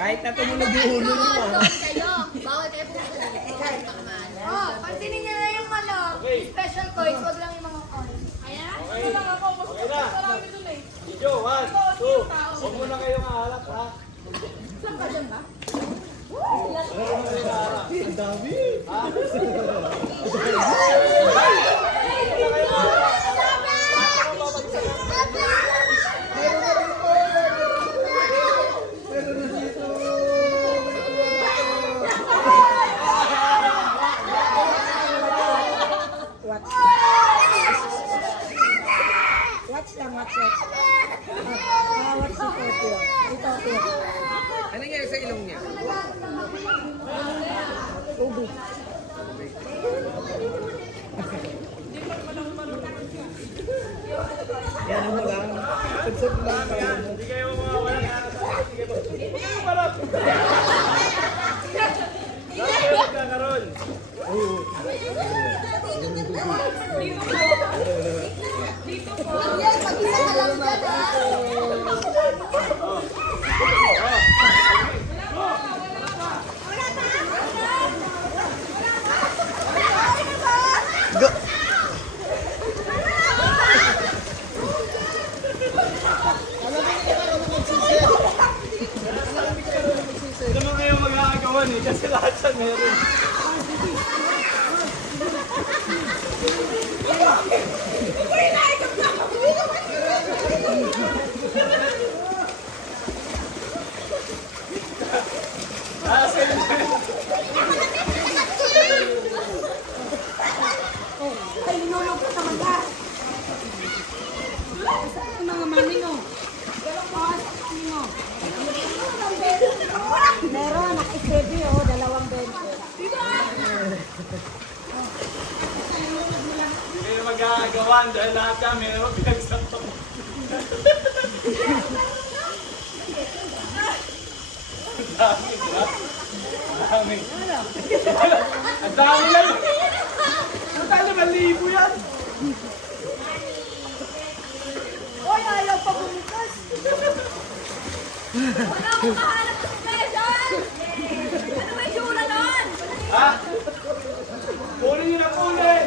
Kahit na tumunog yung ulo mo. Kayo, bawal kayo pumunta dito. Oh, pansinin niya na yung ano, special toys, wag lang yung mga coins. Ayan. Okay na. Video, 1, 2. Huwag mo na kayong ahalap, ha? Saan ka dyan ba? Ang dami. Ano nangyari sa ilong niya? Yan mo lang. Pagsap lang tayo. Hindi kayo mawawala. Hindi kayo malap. Lagi kayo magkakaroon. Yan, mag-isa ka lang dyan ah. Hindi naman kayo magkakagawan eh. Kasi lahat siya meron. Ay, nulog ka naman ka. Ang mga mami mo. Meron, naka-steady oh, 2 bento. Hindi kayo magkakagawan dahil lahat siya meron. Pinagsato. Dami ba? Dami. Ang dami lang. Ang dami 1,000 yan. Hoy, ayaw pa bumikas. Wala akong kahanap ng special! Ano ba yung sura nun? Ha? Kunin niyo na kunin!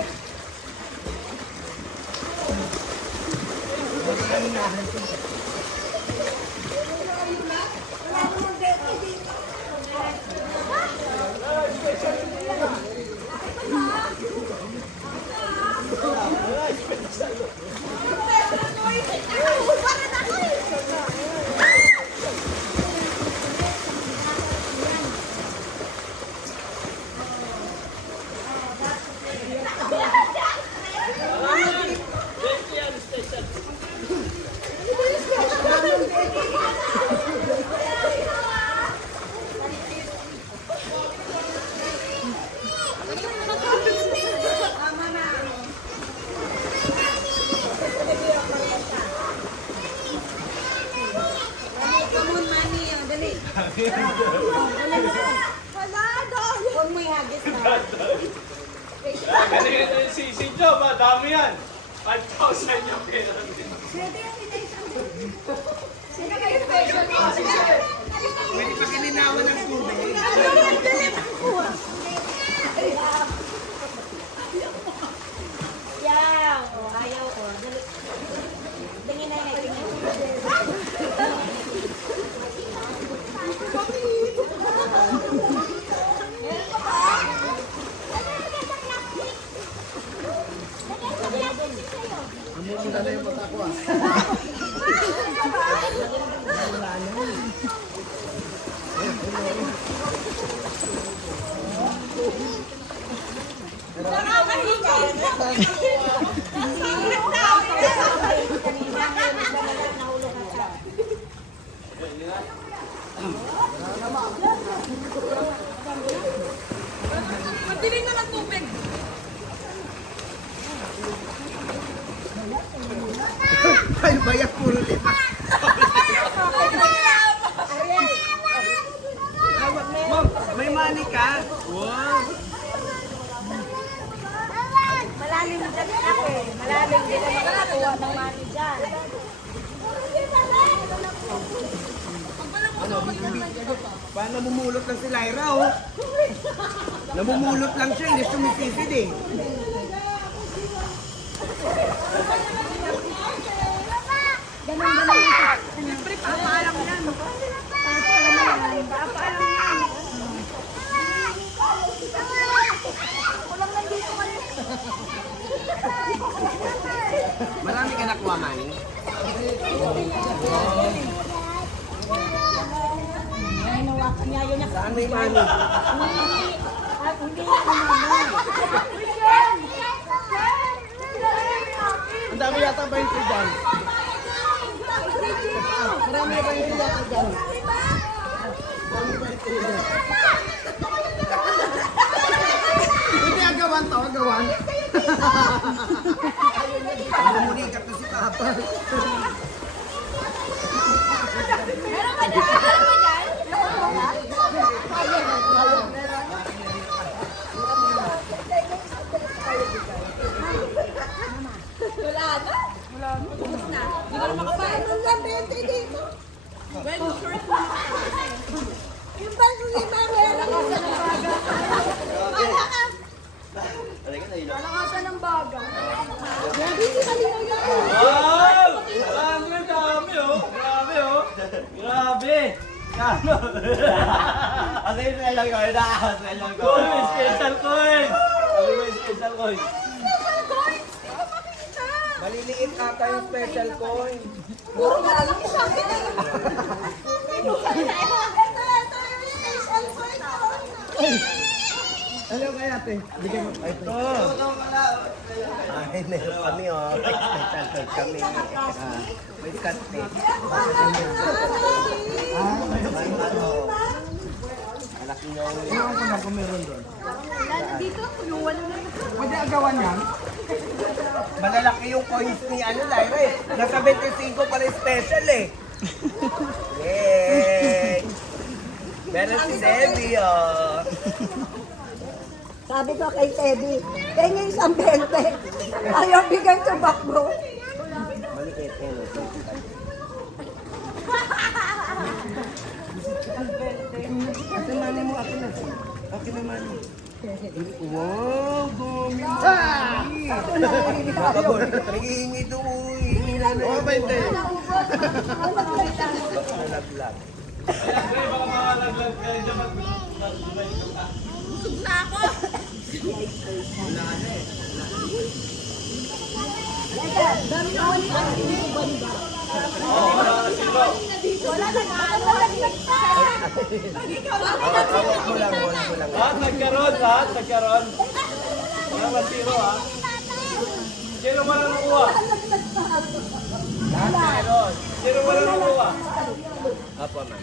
Come on, mami, oh, dali. Wala, dahil. Huwag mo ihagis na. Ganito yung si Joe, dami yan. 5,000 yung pera. Pwede yung pinaysan. Sino kayo special? Pwede pa kininawan ng tubig. Yaw, oh, ayaw ko. Dali. Tingin na yan, tingin. Mumula na yung mata ko ah. Magdilig na ng tubig. Ay, bayak puro 5. Ma'am, may money ka? Wow! Malalim dyan ako eh. Malalim din ang makakakuha ng money dyan. Ano, Paano namumulot lang si Lyra, oh. Namumulot lang siya, hindi sumisisid eh. Siyempre, papaalam yan. Kulang nandito ka na. Marami ka nakuha, Manny. Ay, nawakan niya yun. Saan may Manny? Hindi naman. Ang dami yata ba yung dyan? Marami ba yung yata dyan? Marami ba yung dyan? Hindi, agawan to, agawan. Bumulikat na si Papa. Meron ba dyan? Meron ba dyan? Wala na. Ubus na. Hindi ka na makapain. Well, short na. Yung bago ni Mama. Malakasan ng baga. Wow! Grabe, dami oh. Grabe oh. Grabe. Ano? Ano yung lang ko? Ano Coin, special coin. Ano yung special coin? Maliliit ata yung special coin. Puro na lang isa. Ano kaya ate? Bigyan mo. Ito. Ay, meron kami oh. Special coin kami. May kante. Malaki nga ulit. Ano ko na kung meron doon? Wala na dito. Yung wala na. Pwede agawan yan? Malalaki yung coins ni ano, Lyra eh. Nasa 25 pala yung special eh. Yay! Meron si Debbie oh. Sabi ko kay Teddy, kaya isang 20. Ayaw bigay sa bakbo. Malikit yan oh. Ate mani mo, akin na. Akin na mani. Wow, dumi mo. Kabol, naghihingi doon. Hihingi na na. Oo, 20. Nalaglag. Ay, baka makalaglag kayo dyan pag Busog na ako. Wala na nga. Nalaglag pa. Awak mo lang, awak mo lang. Nagkaroon. Wala ba zero ha? Zero ba lang nakuha? Zero ba lang nakuha? Apo, ma.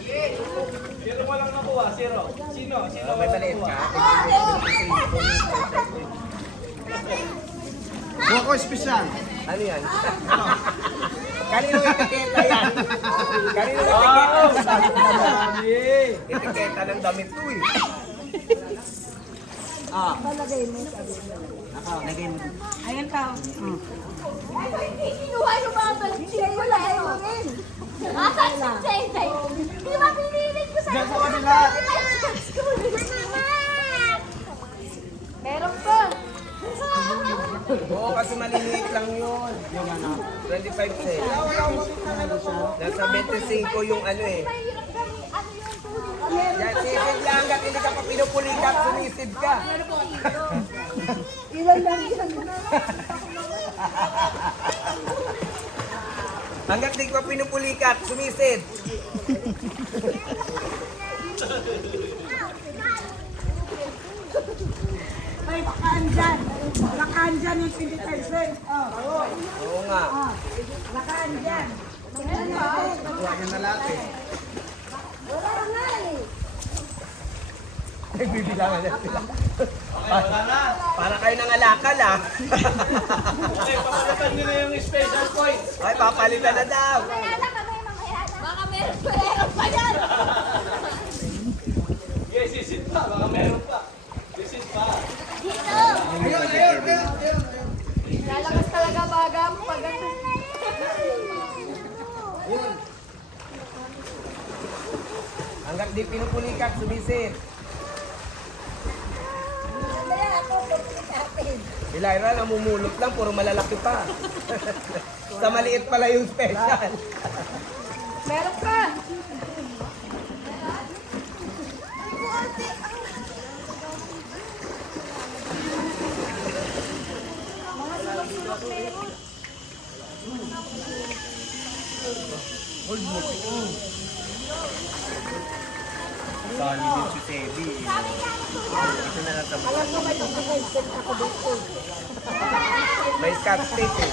Zero ba lang nakuha? Zero. Sino? Sino May ba maliit nakuha? ka. Buha ko espesyal. Ano yan? Kanino etiketa yan? Kanino etiketa? Wow! Dami! Etiketa ng damit to eh. Palagay mo. Lagay mo. Ayan ka. Kinuha yung mga balitsik ko lang. Asan si Chay? Di ba pinilit ko sa Diyan sa kanila. Meron pa. Oo, kasi maliliit lang yun. Yung ano? 25 cents. Nasa 25 yung ano eh. Mahirap kami. Ano yung tulong? Yan, sisid lang hanggat hindi ka pa pinupulikat, sumisid ka. Ilan lang yan. Hanggat hindi ka pa pinupulikat, sumisid. Ay, baka andyan yung 25 cents. Oo nga. Baka andyan. Kuha niya na lahat eh. Wala nga eh. Nagbibilangan na sila. Wala na. Para kayo nangalakal ah. Okay, papalitan nyo na yung special coin. Ay, papalitan na daw. Baka meron pa yan. Okay, sisit pa. Baka meron pa. Sisit pa. Dito. Lalakas talaga baga mo pag ano. Hanggat Hindi pinupulikat, sumisit. Kaya ako, pagpunta natin. Si Lyra, namumulot lang, puro malalaki pa. Sa maliit pala yung special. Meron ka. Hold mo. Sali din si Tebi. Ito na lang sa mga. Alam mo, may pagkakaisip ako dito. May scotch tape eh.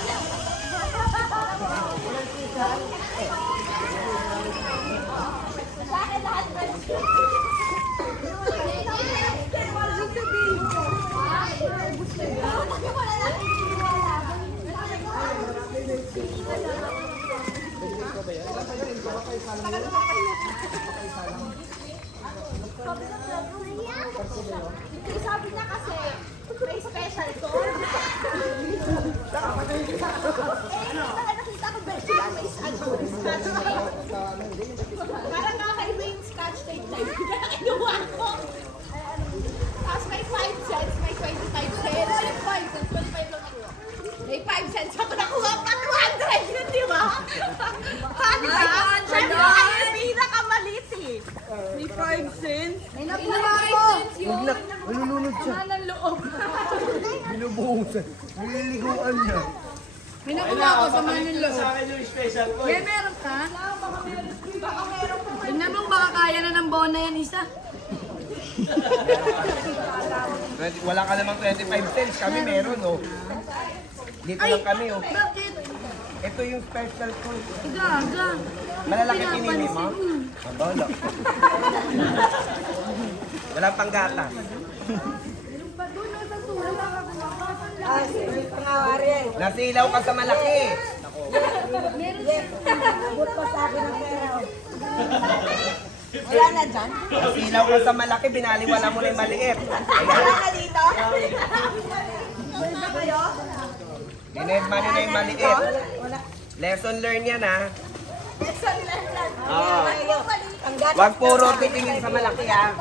Sa akin lahat ba? Sabi niya kasi, may special to. Nakita ko ba sila may scotch tape? Parang nakakaiba yung scotch tape tayo. Kaya kinuha ko. Tapos may 5 cents, may 25 cents. May 5 cents, 25 lang nakuha. May 5 cents ako nakuha pa 200 yun, di ba? Paano ba? Siyempre kayo yung pinakamaliit eh. May 5 cents? May nakuha ko. Huwag na, malulunod siya. Ng loob. Binubuhusan. Nililiguan niya. May nakuha ko sa manang loob. Sa akin yung special ko. May meron ka? Baka meron pa. Tingnan mo, baka kaya na ng bona yan isa. Wala ka namang 25 cents. Kami meron, oh. Dito lang kami, oh. Bakit? Ito yung special ko. Gaga. Malalaki pinili mo? Ang bala. Walang panggata. Nasilaw ka sa malaki. Abot pa sa akin ang pera. Wala na dyan? Nasilaw ka sa malaki, binaliwala mo na yung maliit. Wala na dito? Dinedman nyo na yung maliit. Lesson learned yan, ha? Oo. Huwag puro titingin sa malaki, ha?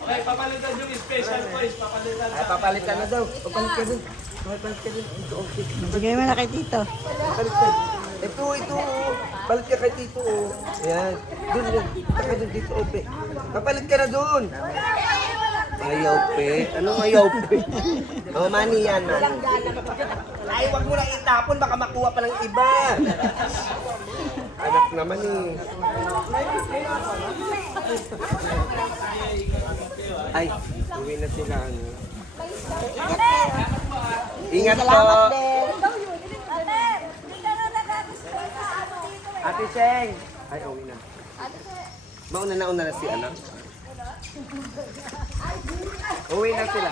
Okay, papalitan yung special ko. Papalitan. Ay, papalit ka na daw. Papalit ka dun. Papalit ka dun. Ito, okay. Bigay mo na kay Tito. Papalit ka. Ito, oh. Palit ka kay Tito, oh. Ayan. Dun, dun. Taka dun dito, ope. Papalit ka na dun. Ayaw, pe. Anong ayaw, pe? Oh, mani yan, mani. Ay, wag mo lang itapon. Baka makuha pa ng iba. Anak naman, eh. Ay, uwi na sila, ano. Ingat po. Ate Cheng. Ay, uwi na. Mauna na si anak. Uwi na sila.